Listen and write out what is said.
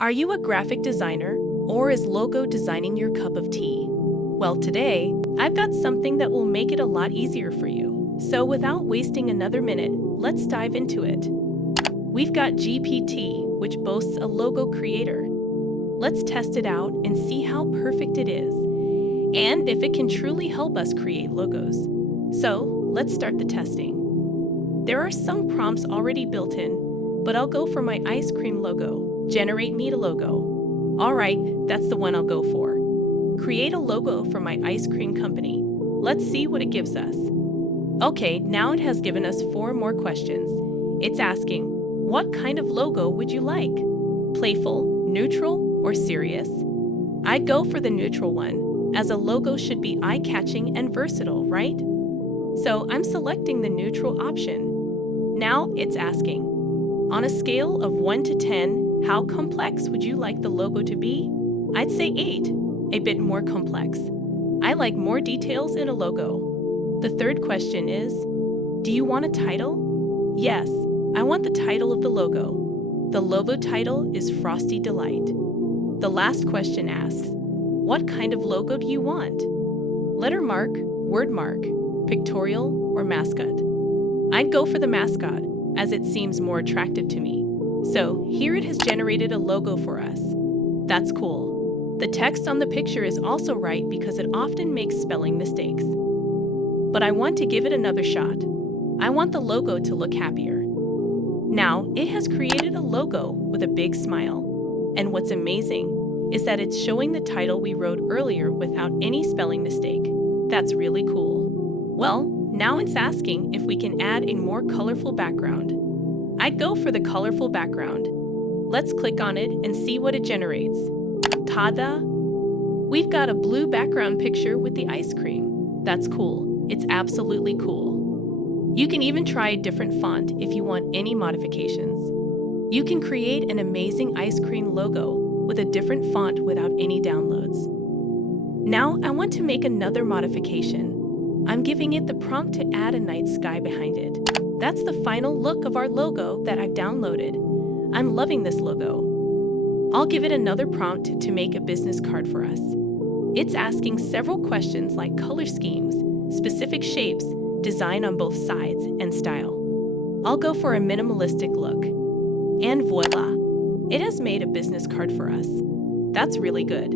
Are you a graphic designer, or is logo designing your cup of tea? Well, today, I've got something that will make it a lot easier for you. So without wasting another minute, let's dive into it. We've got GPT, which boasts a logo creator. Let's test it out and see how perfect it is, and if it can truly help us create logos. So, let's start the testing. There are some prompts already built in, but I'll go for my ice cream logo. Generate me a logo. Alright, that's the one I'll go for. Create a logo for my ice cream company. Let's see what it gives us. Okay, now it has given us 4 more questions. It's asking, what kind of logo would you like? Playful, neutral, or serious? I'd go for the neutral one, as a logo should be eye-catching and versatile, right? So I'm selecting the neutral option. Now it's asking, on a scale of 1 to 10, how complex would you like the logo to be? I'd say 8, a bit more complex. I like more details in a logo. The third question is, do you want a title? Yes, I want the title of the logo. The logo title is Frosty Delight. The last question asks, what kind of logo do you want? Letter mark, word mark, pictorial, or mascot? I'd go for the mascot, as it seems more attractive to me. So here it has generated a logo for us. That's cool. The text on the picture is also right because it often makes spelling mistakes. But I want to give it another shot. I want the logo to look happier. Now, it has created a logo with a big smile. And what's amazing is that it's showing the title we wrote earlier without any spelling mistake. That's really cool. Well, now it's asking if we can add a more colorful background. I'd go for the colorful background. Let's click on it and see what it generates. Ta-da! We've got a blue background picture with the ice cream. That's cool. It's absolutely cool. You can even try a different font if you want any modifications. You can create an amazing ice cream logo with a different font without any downloads. Now I want to make another modification. I'm giving it the prompt to add a night sky behind it. That's the final look of our logo that I've downloaded. I'm loving this logo. I'll give it another prompt to make a business card for us. It's asking several questions like color schemes, specific shapes, design on both sides, and style. I'll go for a minimalistic look. And voila! It has made a business card for us. That's really good.